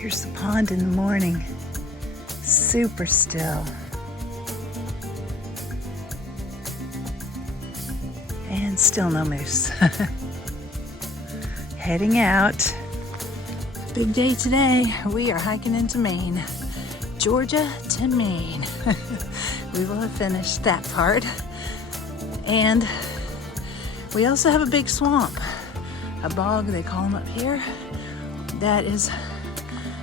Here's the pond in the morning, super still. And still no moose. Heading out. Big day today. We are hiking into Maine. Georgia to Maine. We will have finished that part. And we also have a big swamp. A bog, they call them up here. That is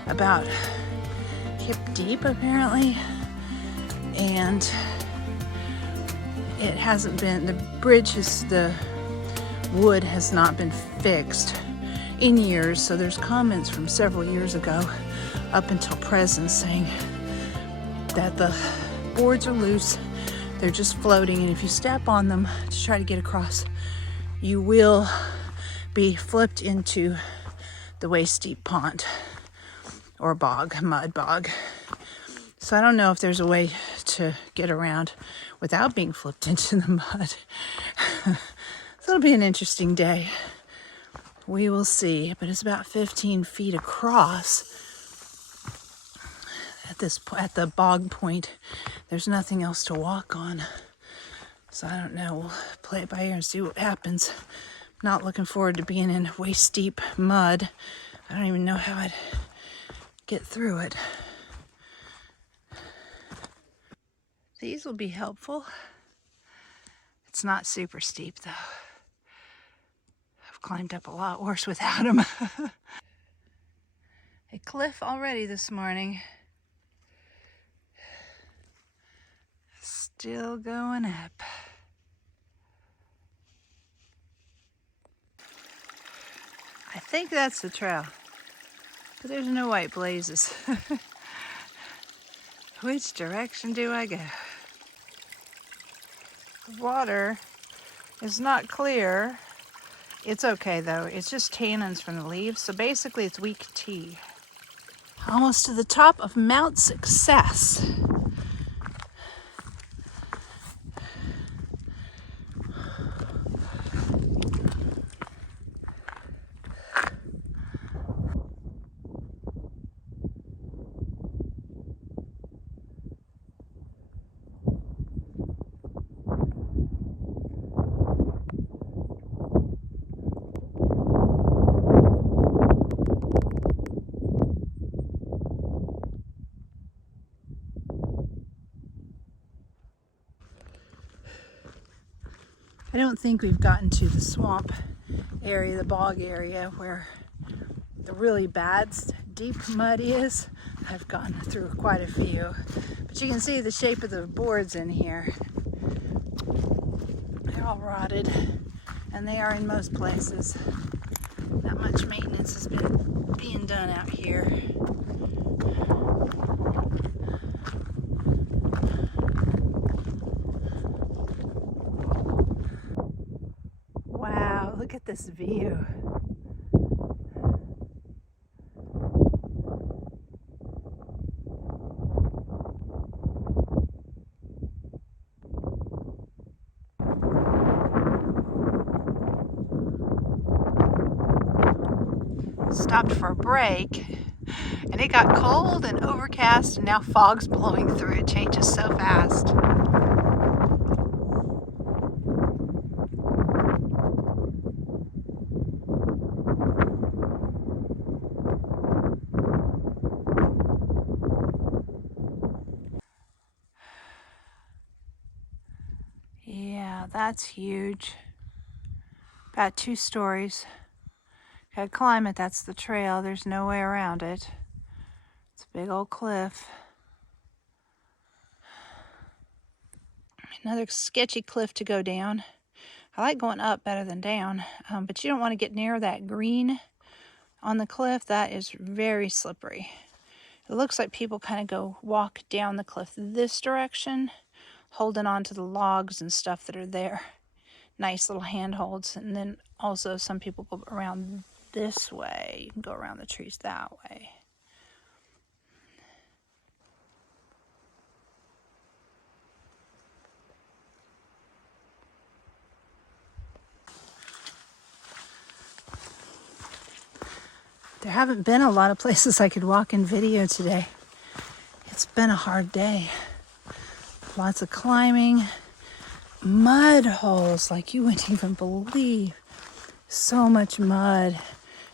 about hip deep apparently. And it hasn't been, the wood has not been fixed in years. So there's comments from several years ago up until present saying that the boards are loose, they're just floating, and if you step on them to try to get across, you will be flipped into the waist deep pond or bog, mud bog. So I don't know if there's a way to get around without being flipped into the mud. So it'll be an interesting day. We will see, but it's about 15 feet across at the bog point. There's nothing else to walk on. So I don't know, we'll play it by ear and see what happens. Not looking forward to being in waist deep mud. I don't even know how I'd get through it. These will be helpful. It's not super steep though. I've climbed up a lot worse without them. A cliff already this morning. Still going up. I think that's the trail, but there's no white blazes. Which direction do I go? The water is not clear. It's okay though, it's just tannins from the leaves, so basically it's weak tea. Almost to the top of Mount Success. I don't think we've gotten to the swamp area, the bog area, where the really bad deep mud is. I've gone through quite a few, but you can see the shape of the boards in here. They're all rotted, and they are in most places. Not much maintenance has been being done out here. Wow, look at this view. Stopped for a break, and it got cold and overcast, and now fog's blowing through. It changes so fast. Yeah, that's huge. About 2 stories. Gotta climb it, that's the trail. There's no way around it. It's a big old cliff. Another sketchy cliff to go down. I like going up better than down, but you don't want to get near that green on the cliff. That is very slippery. It looks like people kind of walk down the cliff this direction, holding on to the logs and stuff that are there. Nice little handholds. And then also some people go around this way. You can go around the trees that way. There haven't been a lot of places I could walk and video today. It's been a hard day. Lots of climbing, mud holes like you wouldn't even believe. So much mud.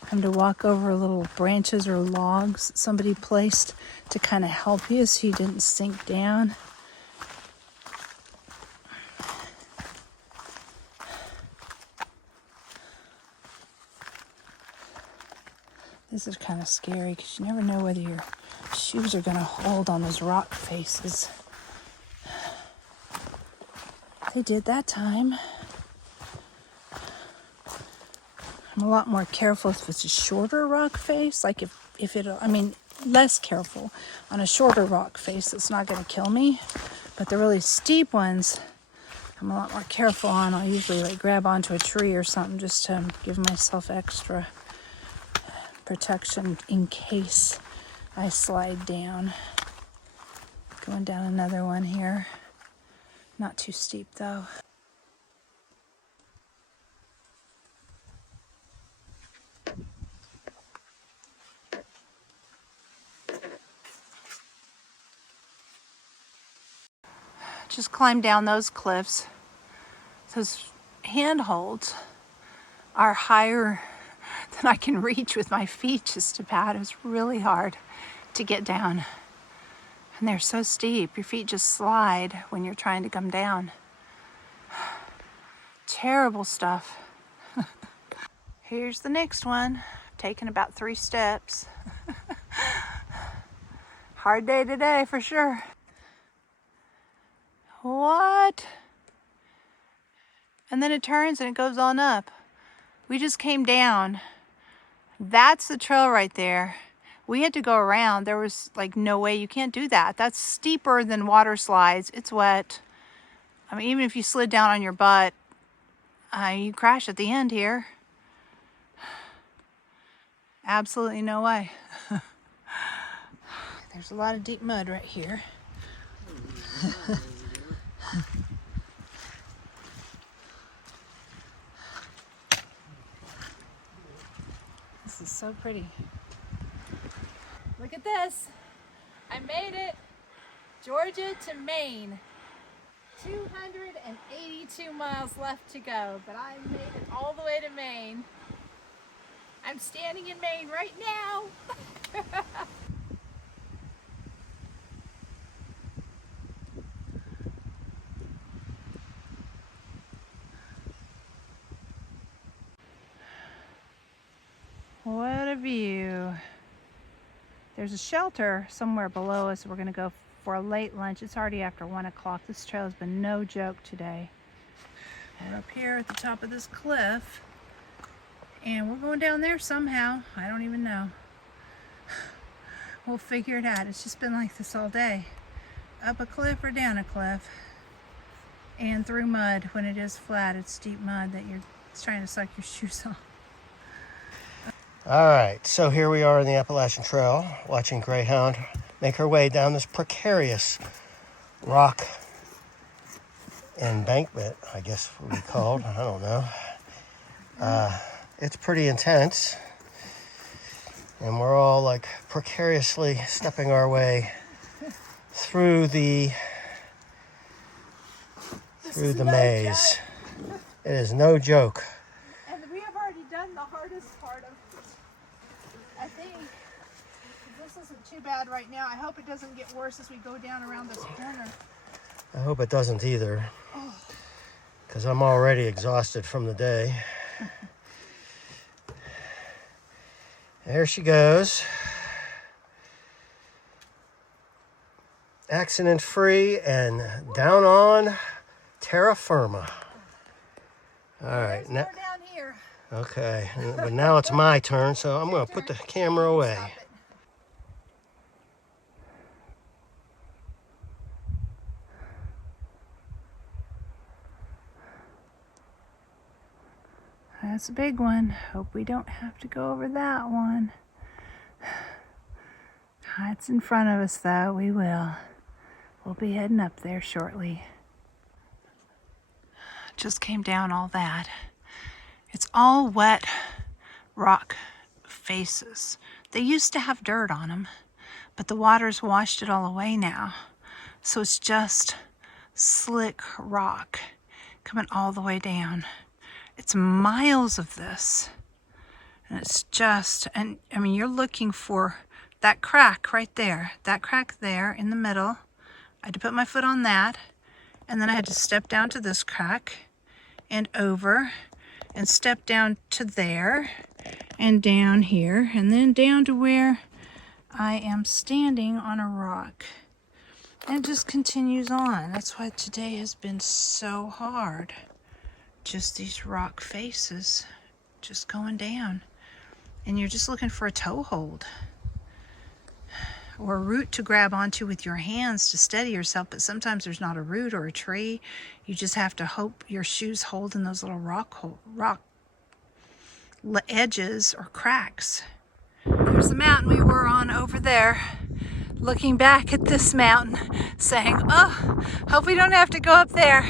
Having to walk over little branches or logs that somebody placed to kind of help you so you didn't sink down. This is kind of scary because you never know whether your shoes are going to hold on those rock faces. They did that time. I'm a lot more careful if it's a shorter rock face. Like if it, I mean, less careful on a shorter rock face that's not going to kill me. But the really steep ones, I'm a lot more careful on. I'll usually like grab onto a tree or something just to give myself extra protection in case I slide down. Going down another one here. Not too steep though. Just climbed down those cliffs. Those handholds are higher than I can reach with my feet just about. It was really hard to get down. And they're so steep, your feet just slide when you're trying to come down. Terrible stuff. Here's the next one. Taken about 3 steps. Hard day today for sure. What? And then it turns and it goes on up. We just came down. That's the trail right there. We had to go around. There was like no way, you can't do that. That's steeper than water slides. It's wet. I mean, even if you slid down on your butt, you crash at the end here. Absolutely no way. There's a lot of deep mud right here. This is so pretty. Look at this. I made it. Georgia to Maine. 282 miles left to go, but I made it all the way to Maine. I'm standing in Maine right now. What a view. There's a shelter somewhere below us. We're going to go for a late lunch. It's already after 1 o'clock. This trail has been no joke today. We're up here at the top of this cliff, and we're going down there somehow. I don't even know. We'll figure it out. It's just been like this all day. Up a cliff or down a cliff, and through mud. When it is flat, it's deep mud that it's trying to suck your shoes off. All right, so here we are in the Appalachian Trail, watching Greyhound make her way down this precarious rock embankment, I guess what we called. I don't know. It's pretty intense, and we're all like precariously stepping our way through the maze. It is no joke. And we have already done the hardest part of it, I think. This isn't too bad right now. I hope it doesn't get worse as we go down around this corner. I hope it doesn't either, because I'm already exhausted from the day. There she goes. Accident free and down on terra firma. All right, now, Down here. okay, but now it's my turn, so I'm going to put the camera away. Stop it. That's a big one. Hope we don't have to go over that one. It's in front of us though. We will. We'll be heading up there shortly. Just came down all that. It's all wet rock faces. They used to have dirt on them, but the water's washed it all away now. So it's just slick rock coming all the way down. It's miles of this. And it's just, and I mean, you're looking for that crack right there, that crack there in the middle. I had to put my foot on that, and then I had to step down to this crack and over and step down to there and down here and then down to where I am standing on a rock. And it just continues on. That's why today has been so hard. Just these rock faces just going down. And you're just looking for a toehold or a root to grab onto with your hands to steady yourself, but sometimes there's not a root or a tree. You just have to hope your shoes hold in those little rock edges or cracks. There's the mountain we were on over there, looking back at this mountain, saying, oh, hope we don't have to go up there.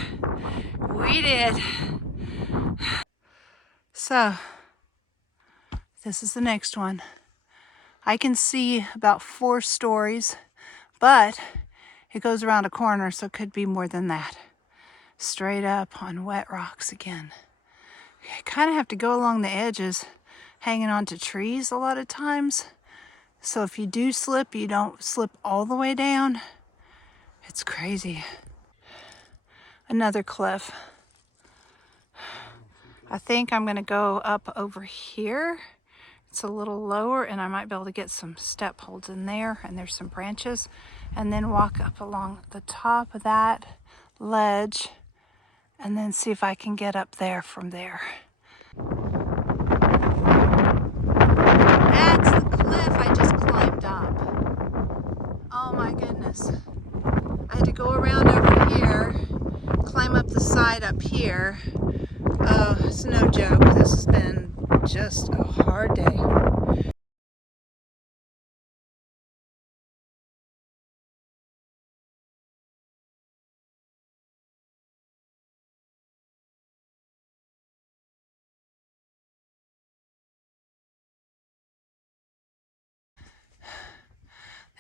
We did. So, this is the next one. I can see about 4 stories, but it goes around a corner, so it could be more than that. Straight up on wet rocks again. You kind of have to go along the edges, hanging onto trees a lot of times. So if you do slip, you don't slip all the way down. It's crazy. Another cliff. I think I'm going to go up over here. It's a little lower, and I might be able to get some step holds in there, and there's some branches, and then walk up along the top of that ledge and then see if I can get up there from there. That's the cliff I just climbed up. Oh my goodness. I had to go around over here, climb up the side up here. Oh, it's no joke. This has been just a hard day.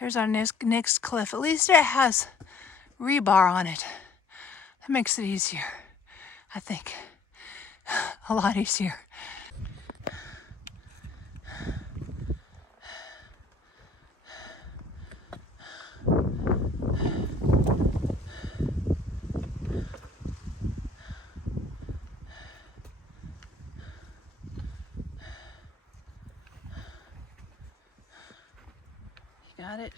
There's our next cliff. At least it has rebar on it. That makes it easier, I think. A lot easier. Got it.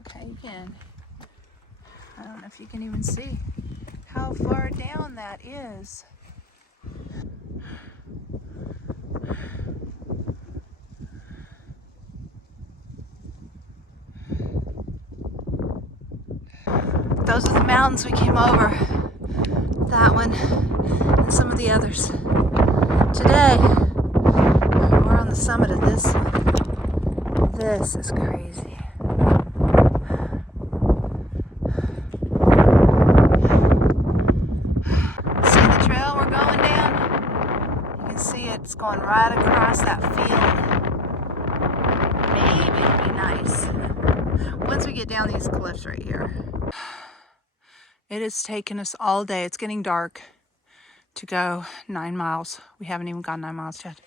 Okay, you can. I don't know if you can even see how far down that is. Those are the mountains we came over. That one and some of the others. Today, we're on the summit of this one. This is crazy. See the trail we're going down? You can see it's going right across that field. Maybe it'll be nice once we get down these cliffs right here. It has taken us all day. It's getting dark to go 9 miles. We haven't even gone 9 miles yet.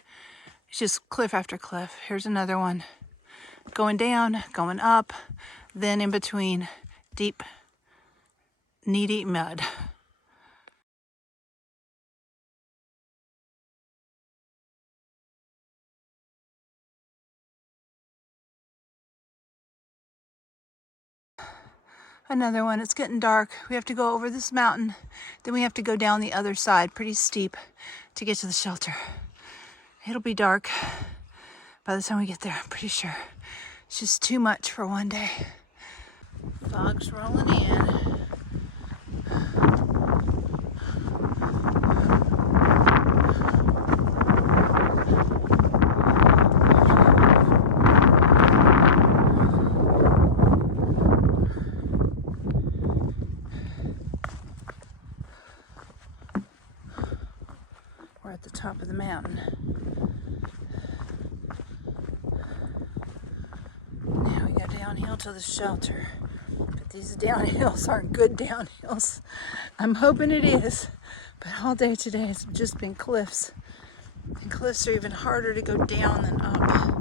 It's just cliff after cliff. Here's another one. Going down, going up, then in between deep, knee-deep mud. Another one. It's getting dark. We have to go over this mountain. Then we have to go down the other side, pretty steep, to get to the shelter. It'll be dark by the time we get there, I'm pretty sure. It's just too much for one day. Fog's rolling in. We're at the top of the mountain. Now we go downhill to the shelter. But these downhills aren't good downhills. I'm hoping it is. But all day today it's just been cliffs. And cliffs are even harder to go down than up.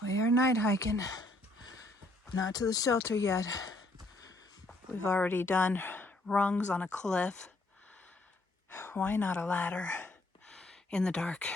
We are night hiking. Not to the shelter yet. We've already done rungs on a cliff. Why not a ladder in the dark?